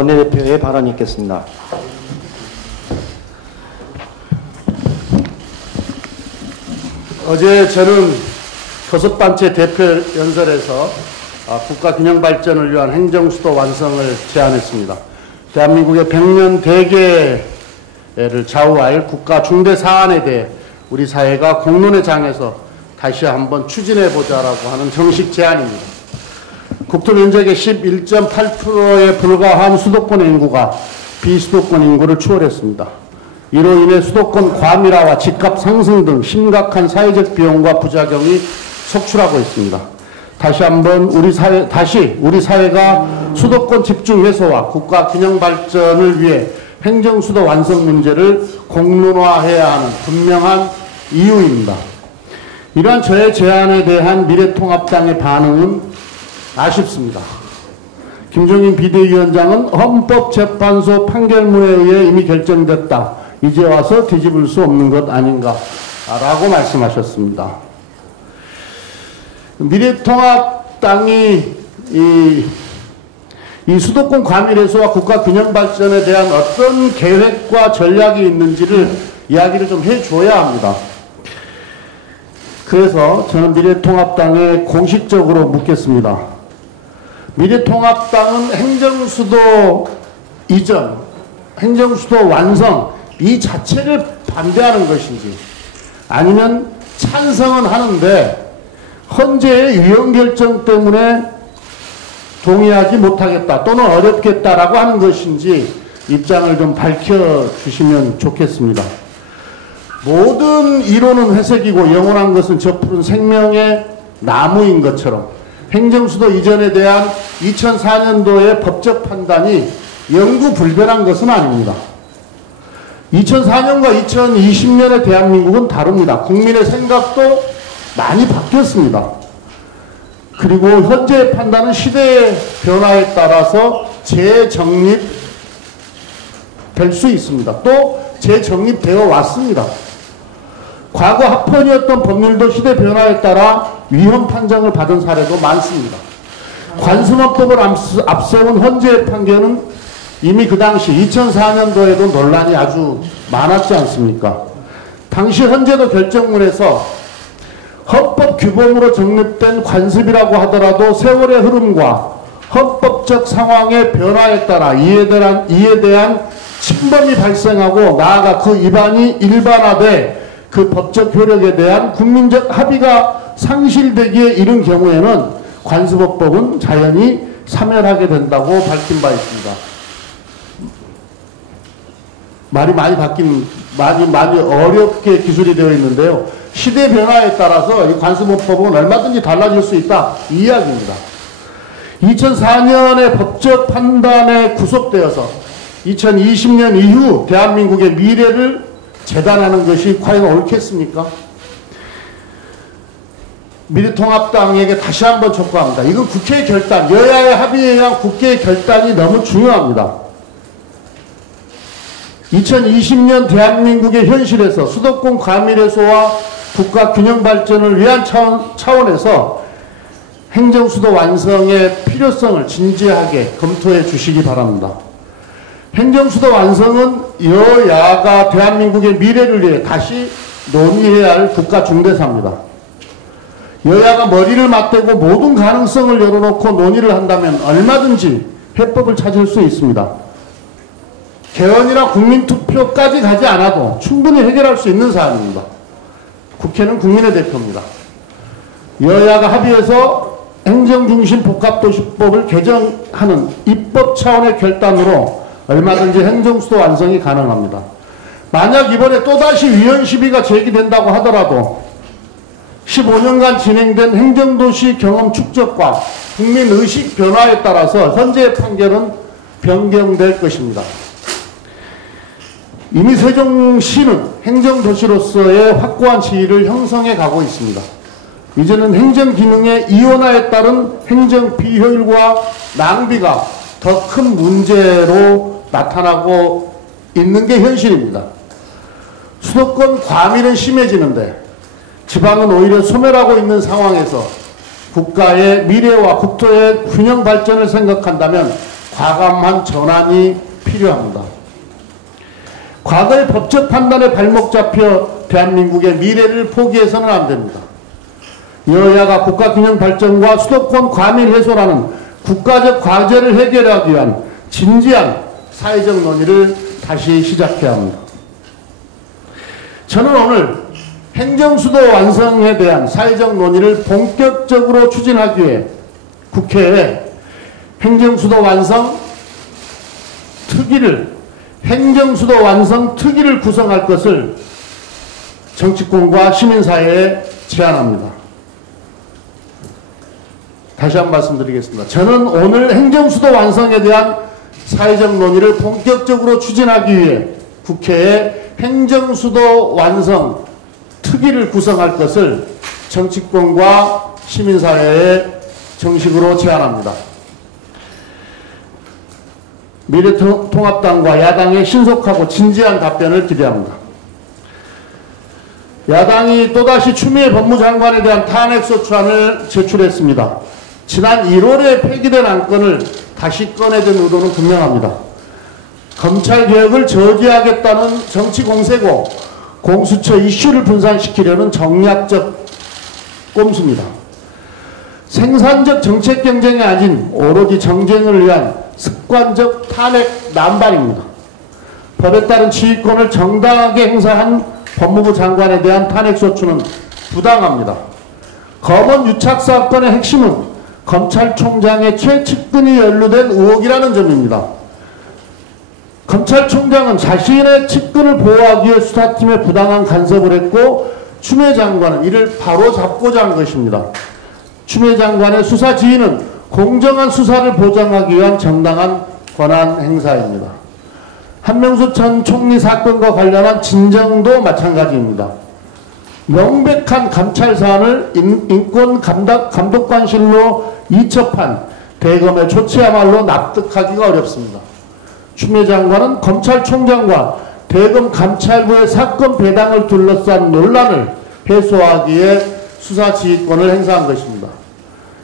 원내대표의 발언이 있겠습니다. 어제 저는 5번째 대표연설에서 국가균형발전을 위한 행정수도 완성을 제안했습니다. 대한민국의 100년 대계를 좌우할 국가 중대 사안에 대해 우리 사회가 공론의 장에서 다시 한번 추진해보자라고 하는 정식 제안입니다. 국토 면적의 11.8%에 불과한 수도권 인구가 비수도권 인구를 추월했습니다. 이로 인해 수도권 과밀화와 집값 상승 등 심각한 사회적 비용과 부작용이 속출하고 있습니다. 다시 한번 우리 사회가 수도권 집중 해소와 국가 균형 발전을 위해 행정수도 완성 문제를 공론화해야 하는 분명한 이유입니다. 이러한 저의 제안에 대한 미래통합당의 반응은 아쉽습니다. 김종인 비대위원장은 헌법재판소 판결문에 의해 이미 결정됐다. 이제 와서 뒤집을 수 없는 것 아닌가라고 말씀하셨습니다. 미래통합당이 이 수도권 과밀 해소와 국가 균형 발전에 대한 어떤 계획과 전략이 있는지를 이야기를 좀 해줘야 합니다. 그래서 저는 미래통합당에 공식적으로 묻겠습니다. 미래통합당은 행정수도 이전, 행정수도 완성 이 자체를 반대하는 것인지, 아니면 찬성은 하는데 헌재의 위헌 결정 때문에 동의하지 못하겠다 또는 어렵겠다라고 하는 것인지 입장을 좀 밝혀주시면 좋겠습니다. 모든 이론은 회색이고 영원한 것은 저 푸른 생명의 나무인 것처럼 행정수도 이전에 대한 2004년도의 법적 판단이 영구 불변한 것은 아닙니다. 2004년과 2020년의 대한민국은 다릅니다. 국민의 생각도 많이 바뀌었습니다. 그리고 현재의 판단은 시대의 변화에 따라서 재정립될 수 있습니다. 또 재정립되어 왔습니다. 과거 합헌이었던 법률도 시대 변화에 따라 위헌 판정을 받은 사례도 많습니다. 관습헌법을 앞세운 헌재의 판결은 이미 그 당시 2004년도에도 논란이 아주 많았지 않습니까? 당시 헌재도 결정문에서 헌법 규범으로 정립된 관습이라고 하더라도 세월의 흐름과 헌법적 상황의 변화에 따라 이에 대한 침범이 발생하고 나아가 그 위반이 일반화돼 그 법적 효력에 대한 국민적 합의가 상실되기에 이른 경우에는 관습헌법은 자연히 사멸하게 된다고 밝힌 바 있습니다. 말이 많이 어렵게 기술이 되어 있는데요. 시대 변화에 따라서 이 관습헌법은 얼마든지 달라질 수 있다. 이 이야기입니다. 2004년의 법적 판단에 구속되어서 2020년 이후 대한민국의 미래를 재단하는 것이 과연 옳겠습니까? 미래통합당에게 다시 한번 촉구합니다. 이건 국회의 결단, 여야의 합의에 의한 국회의 결단이 너무 중요합니다. 2020년 대한민국의 현실에서 수도권 과밀 해소와 국가 균형 발전을 위한 차원에서 행정수도 완성의 필요성을 진지하게 검토해 주시기 바랍니다. 행정수도 완성은 여야가 대한민국의 미래를 위해 다시 논의해야 할 국가 중대사입니다. 여야가 머리를 맞대고 모든 가능성을 열어놓고 논의를 한다면 얼마든지 해법을 찾을 수 있습니다. 개헌이나 국민투표까지 가지 않아도 충분히 해결할 수 있는 사안입니다. 국회는 국민의 대표입니다. 여야가 합의해서 행정중심 복합도시법을 개정하는 입법 차원의 결단으로 얼마든지 행정수도 완성이 가능합니다. 만약 이번에 또다시 위헌 시비가 제기된다고 하더라도 15년간 진행된 행정도시 경험 축적과 국민의식 변화에 따라서 현재의 판결은 변경될 것입니다. 이미 세종시는 행정도시로서의 확고한 지위를 형성해 가고 있습니다. 이제는 행정기능의 이원화에 따른 행정 비효율과 낭비가 더 큰 문제로 나타나고 있는 게 현실입니다. 수도권 과밀은 심해지는데 지방은 오히려 소멸하고 있는 상황에서 국가의 미래와 국토의 균형 발전을 생각한다면 과감한 전환이 필요합니다. 과거의 법적 판단에 발목 잡혀 대한민국의 미래를 포기해서는 안 됩니다. 여야가 국가균형 발전과 수도권 과밀 해소라는 국가적 과제를 해결하기 위한 진지한 사회적 논의를 다시 시작해야 합니다. 저는 오늘 행정수도 완성에 대한 사회적 논의를 본격적으로 추진하기 위해 국회에 행정수도 완성 특위를 구성할 것을 정치권과 시민사회에 제안합니다. 다시 한번 말씀드리겠습니다. 저는 오늘 행정수도 완성에 대한 사회적 논의를 본격적으로 추진하기 위해 국회에 행정수도 완성 특위를 구성할 것을 정치권과 시민사회에 정식으로 제안합니다. 미래통합당과 야당의 신속하고 진지한 답변을 기대합니다. 야당이 또다시 추미애 법무장관에 대한 탄핵소추안을 제출했습니다. 지난 1월에 폐기된 안건을 다시 꺼내든 의도는 분명합니다. 검찰개혁을 저지하겠다는 정치 공세고 공수처 이슈를 분산시키려는 정략적 꼼수입니다. 생산적 정책 경쟁이 아닌 오로지 정쟁을 위한 습관적 탄핵 남발입니다. 법에 따른 지휘권을 정당하게 행사한 법무부 장관에 대한 탄핵소추는 부당합니다. 검언 유착 사건의 핵심은 검찰총장의 최측근이 연루된 의혹이라는 점입니다. 검찰총장은 자신의 측근을 보호하기 위해 수사팀에 부당한 간섭을 했고 추미애 장관은 이를 바로잡고자 한 것입니다. 추미애 장관의 수사 지휘는 공정한 수사를 보장하기 위한 정당한 권한 행사입니다. 한명수 전 총리 사건과 관련한 진정도 마찬가지입니다. 명백한 감찰 사안을 인권감독관실로 이첩한 대검의 조치야말로 납득하기가 어렵습니다. 추미애 장관은 검찰총장과 대검 감찰부의 사건 배당을 둘러싼 논란을 해소하기 위해 수사지휘권을 행사한 것입니다.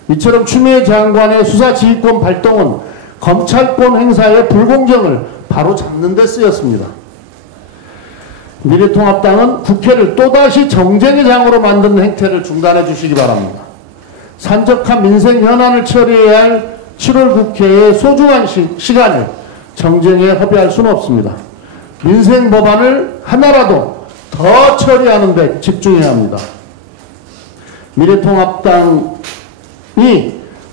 이처럼 추미애 장관의 수사지휘권 발동은 검찰권 행사의 불공정을 바로잡는 데 쓰였습니다. 미래통합당은 국회를 또다시 정쟁의 장으로 만드는 행태를 중단해 주시기 바랍니다. 산적한 민생 현안을 처리해야 할 7월 국회의 소중한 시간을 정쟁에 허비할 수는 없습니다. 민생 법안을 하나라도 더 처리하는 데 집중해야 합니다. 미래통합당이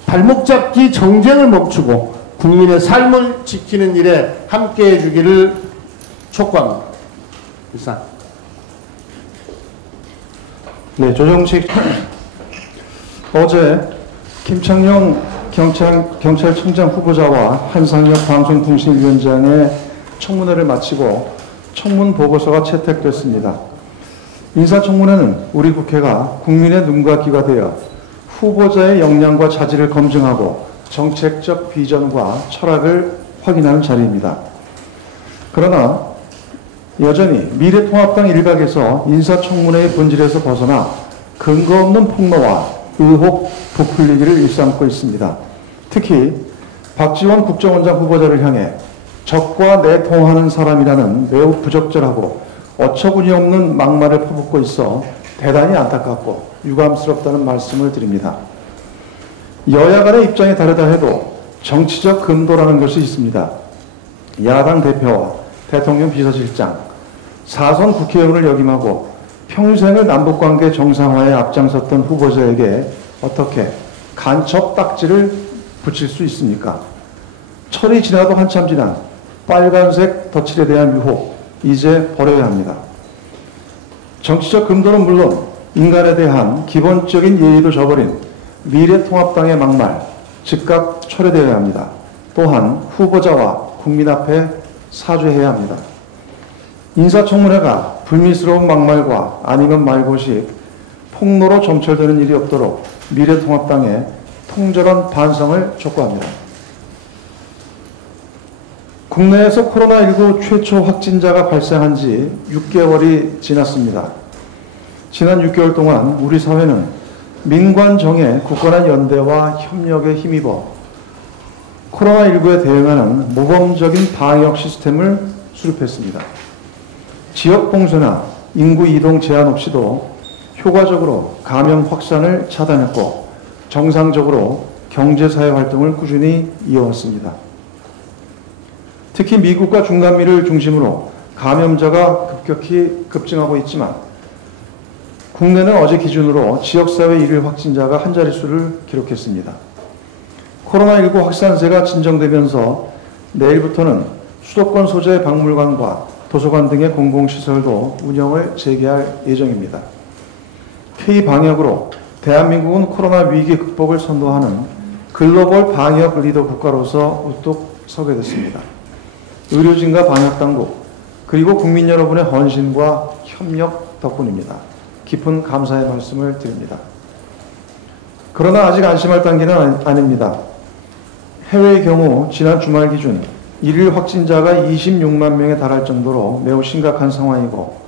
발목 잡기 정쟁을 멈추고 국민의 삶을 지키는 일에 함께해 주기를 촉구합니다. 이상. 네, 조정식. 어제 김창룡 경찰청장 후보자와 한상혁 방송통신위원장의 청문회를 마치고 청문 보고서가 채택됐습니다. 인사청문회는 우리 국회가 국민의 눈과 귀가 되어 후보자의 역량과 자질을 검증하고 정책적 비전과 철학을 확인하는 자리입니다. 그러나 여전히 미래통합당 일각에서 인사청문회의 본질에서 벗어나 근거 없는 폭로와 의혹 부풀리기를 일삼고 있습니다. 특히 박지원 국정원장 후보자를 향해 적과 내통하는 사람이라는 매우 부적절하고 어처구니 없는 막말을 퍼붓고 있어 대단히 안타깝고 유감스럽다는 말씀을 드립니다. 여야 간의 입장이 다르다 해도 정치적 금도라는 것이 있습니다. 야당 대표와 대통령 비서실장, 4선 국회의원을 역임하고 평생을 남북관계 정상화에 앞장섰던 후보자에게 어떻게 간첩 딱지를 붙일 수 있습니까? 철이 지나도 한참 지난 빨간색 덧칠에 대한 유혹, 이제 버려야 합니다. 정치적 금도는 물론 인간에 대한 기본적인 예의도 저버린 미래통합당의 막말, 즉각 철회되어야 합니다. 또한 후보자와 국민 앞에 사죄해야 합니다. 인사청문회가 불미스러운 막말과 아니면 말고식, 폭로로 점철되는 일이 없도록 미래통합당의 통절한 반성을 촉구합니다. 국내에서 코로나19 최초 확진자가 발생한 지 6개월이 지났습니다. 지난 6개월 동안 우리 사회는 민관 정의 굳건한 연대와 협력에 힘입어 코로나19에 대응하는 모범적인 방역 시스템을 수립했습니다. 지역 봉쇄나 인구 이동 제한 없이도 효과적으로 감염 확산을 차단했고 정상적으로 경제사회 활동을 꾸준히 이어왔습니다. 특히 미국과 중남미를 중심으로 감염자가 급격히 급증하고 있지만 국내는 어제 기준으로 지역사회 일일 확진자가 한 자릿수를 기록했습니다. 코로나19 확산세가 진정되면서 내일부터는 수도권 소재 박물관과 도서관 등의 공공시설도 운영을 재개할 예정입니다. K방역으로 대한민국은 코로나 위기 극복을 선도하는 글로벌 방역 리더 국가로서 우뚝 서게 됐습니다. 의료진과 방역당국 그리고 국민 여러분의 헌신과 협력 덕분입니다. 깊은 감사의 말씀을 드립니다. 그러나 아직 안심할 단계는 아닙니다. 해외의 경우 지난 주말 기준 일일 확진자가 26만 명에 달할 정도로 매우 심각한 상황이고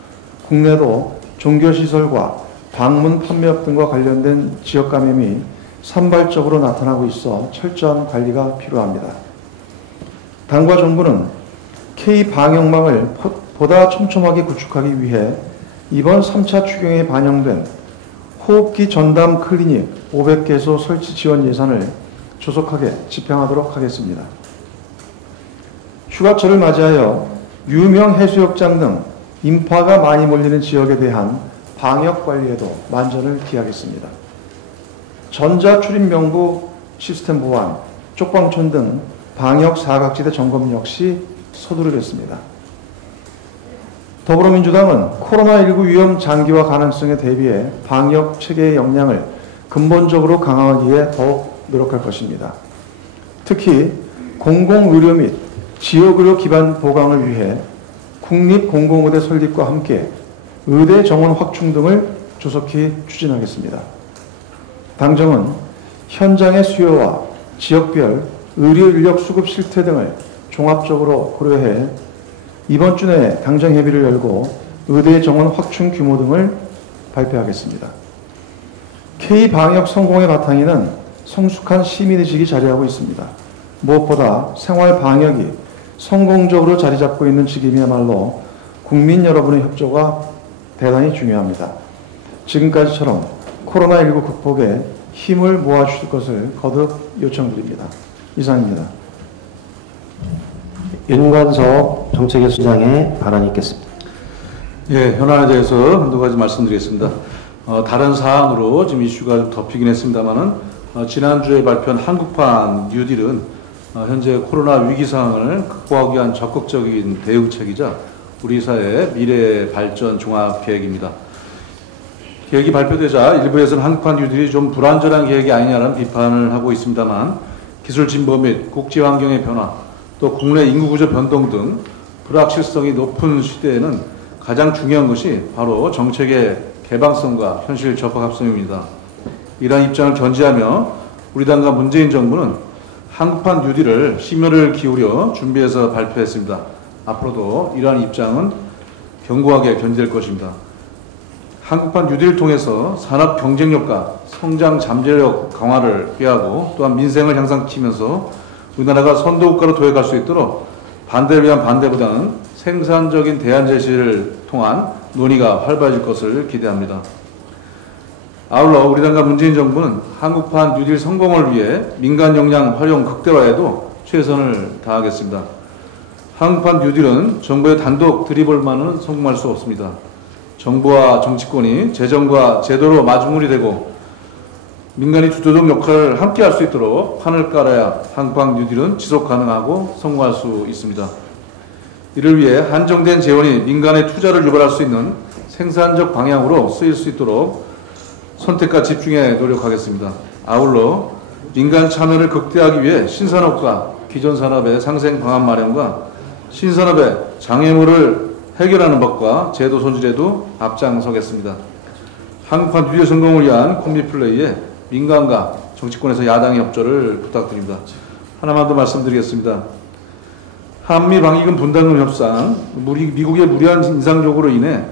국내도 종교시설과 방문 판매업 등과 관련된 지역 감염이 산발적으로 나타나고 있어 철저한 관리가 필요합니다. 당과 정부는 K방역망을 보다 촘촘하게 구축하기 위해 이번 3차 추경에 반영된 호흡기 전담 클리닉 500개소 설치 지원 예산을 조속하게 집행하도록 하겠습니다. 휴가철을 맞이하여 유명 해수욕장 등 인파가 많이 몰리는 지역에 대한 방역 관리에도 만전을 기하겠습니다. 전자 출입 명부 시스템 보완, 쪽방촌 등 방역 사각지대 점검 역시 서두르겠습니다. 더불어민주당은 코로나19 위험 장기화 가능성에 대비해 방역 체계의 역량을 근본적으로 강화하기 위해 더욱 노력할 것입니다. 특히 공공의료 및 지역의료 기반 보강을 위해 국립공공의대 설립과 함께 의대 정원 확충 등을 조속히 추진하겠습니다. 당정은 현장의 수요와 지역별 의료 인력 수급 실태 등을 종합적으로 고려해 이번 주 내에 당정 협의를 열고 의대 정원 확충 규모 등을 발표하겠습니다. K방역 성공의 바탕에는 성숙한 시민의식이 자리하고 있습니다. 무엇보다 생활 방역이 성공적으로 자리 잡고 있는 지금이야말로 국민 여러분의 협조가 대단히 중요합니다. 지금까지처럼 코로나19 극복에 힘을 모아주실 것을 거듭 요청드립니다. 이상입니다. 윤관석 정책위수장의 발언이 있겠습니다. 예, 현안에 대해서 한두 가지 말씀드리겠습니다. 다른 사안으로 지금 이슈가 좀 덮이긴 했습니다만은 지난주에 발표한 한국판 뉴딜은 현재 코로나 위기 상황을 극복하기 위한 적극적인 대응책이자 우리 사회의 미래 발전 종합 계획입니다. 계획이 발표되자 일부에서는 한국판 뉴딜이 좀 불완전한 계획이 아니냐는 비판을 하고 있습니다만 기술 진보 및 국제 환경의 변화 또 국내 인구 구조 변동 등 불확실성이 높은 시대에는 가장 중요한 것이 바로 정책의 개방성과 현실 적합성입니다. 이러한 입장을 견지하며 우리 당과 문재인 정부는 한국판 뉴딜을 심혈을 기울여 준비해서 발표했습니다. 앞으로도 이러한 입장은 견고하게 견지될 것입니다. 한국판 뉴딜을 통해서 산업 경쟁력과 성장 잠재력 강화를 꾀하고 또한 민생을 향상시키면서 우리나라가 선도국가로 도약할 수 있도록 반대를 위한 반대보다는 생산적인 대안 제시를 통한 논의가 활발해질 것을 기대합니다. 아울러 우리 당과 문재인 정부는 한국판 뉴딜 성공을 위해 민간 역량 활용 극대화에도 최선을 다하겠습니다. 한국판 뉴딜은 정부의 단독 드리블만은 성공할 수 없습니다. 정부와 정치권이 재정과 제도로 마중물이 되고 민간이 주도적 역할을 함께 할 수 있도록 판을 깔아야 한국판 뉴딜은 지속 가능하고 성공할 수 있습니다. 이를 위해 한정된 재원이 민간의 투자를 유발할 수 있는 생산적 방향으로 쓰일 수 있도록 선택과 집중에 노력하겠습니다. 아울러 민간 참여를 극대화하기 위해 신산업과 기존 산업의 상생 방안 마련과 신산업의 장애물을 해결하는 법과 제도 손질에도 앞장서겠습니다. 한국판 뉴딜 성공을 위한 콤비플레이에 민간과 정치권에서 야당의 협조를 부탁드립니다. 하나만 더 말씀드리겠습니다. 한미 방위금 분담금 협상, 미국의 무리한 인상적으로 인해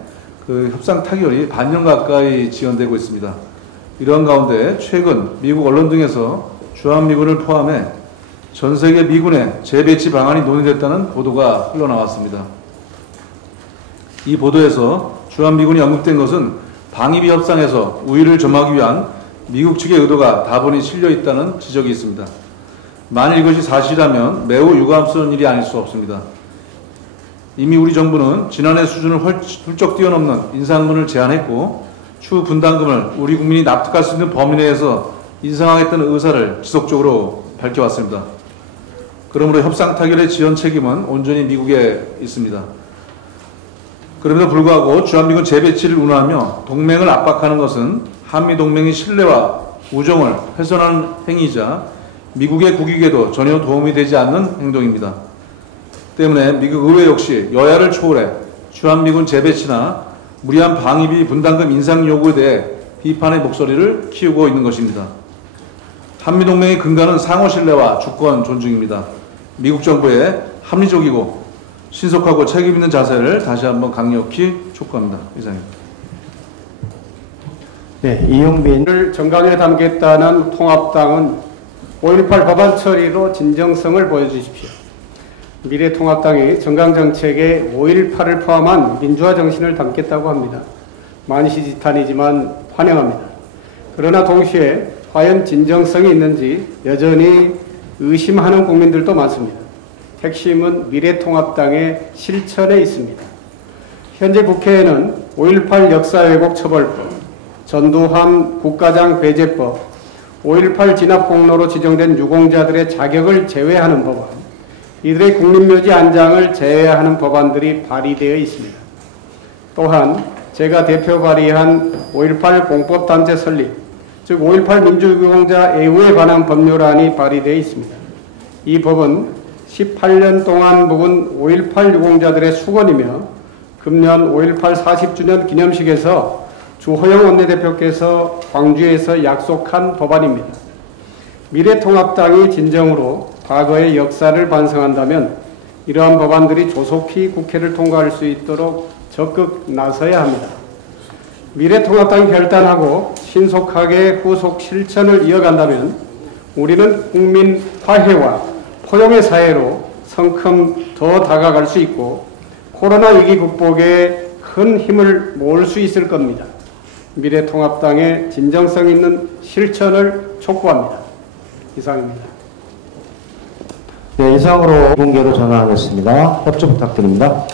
그 협상 타결이 반년 가까이 지연되고 있습니다. 이런 가운데 최근 미국 언론 등에서 주한미군을 포함해 전 세계 미군의 재배치 방안이 논의됐다는 보도가 흘러나왔습니다. 이 보도에서 주한미군이 언급된 것은 방위비 협상에서 우위를 점하기 위한 미국 측의 의도가 다분히 실려 있다는 지적이 있습니다. 만일 이것이 사실이라면 매우 유감스러운 일이 아닐 수 없습니다. 이미 우리 정부는 지난해 수준을 훌쩍 뛰어넘는 인상분을 제안했고 추후 분담금을 우리 국민이 납득할 수 있는 범위 내에서 인상하겠다는 의사를 지속적으로 밝혀왔습니다. 그러므로 협상 타결의 지원 책임은 온전히 미국에 있습니다. 그럼에도 불구하고 주한미군 재배치를 운운하며 동맹을 압박하는 것은 한미동맹의 신뢰와 우정을 훼손하는 행위이자 미국의 국익에도 전혀 도움이 되지 않는 행동입니다. 때문에 미국 의회 역시 여야를 초월해 주한미군 재배치나 무리한 방위비 분담금 인상 요구에 대해 비판의 목소리를 키우고 있는 것입니다. 한미동맹의 근간은 상호 신뢰와 주권 존중입니다. 미국 정부의 합리적이고 신속하고 책임 있는 자세를 다시 한번 강력히 촉구합니다. 이상입니다. 네, 이용빈. 을 정강에 담겠다는 통합당은 5.18 법안 처리로 진정성을 보여주십시오. 미래통합당이 정강정책에 5.18을 포함한 민주화 정신을 담겠다고 합니다. 만시지탄이지만 환영합니다. 그러나 동시에 과연 진정성이 있는지 여전히 의심하는 국민들도 많습니다. 핵심은 미래통합당의 실천에 있습니다. 현재 국회에는 5.18 역사왜곡처벌법, 전두환 국가장 배제법, 5.18 진압공로로 지정된 유공자들의 자격을 제외하는 법안, 이들의 국립묘지 안장을 제외하는 법안들이 발의되어 있습니다. 또한 제가 대표 발의한 5.18 공법단체 설립, 즉 5.18 민주유공자 애우에 관한 법률안이 발의되어 있습니다. 이 법은 18년 동안 묵은 5.18 유공자들의 수건이며 금년 5.18 40주년 기념식에서 주호영 원내대표께서 광주에서 약속한 법안입니다. 미래통합당이 진정으로 과거의 역사를 반성한다면 이러한 법안들이 조속히 국회를 통과할 수 있도록 적극 나서야 합니다. 미래통합당이 결단하고 신속하게 후속 실천을 이어간다면 우리는 국민 화해와 포용의 사회로 성큼 더 다가갈 수 있고 코로나 위기 극복에 큰 힘을 모을 수 있을 겁니다. 미래통합당의 진정성 있는 실천을 촉구합니다. 이상입니다. 네, 이상으로 공개로 전환하겠습니다. 협조 부탁드립니다.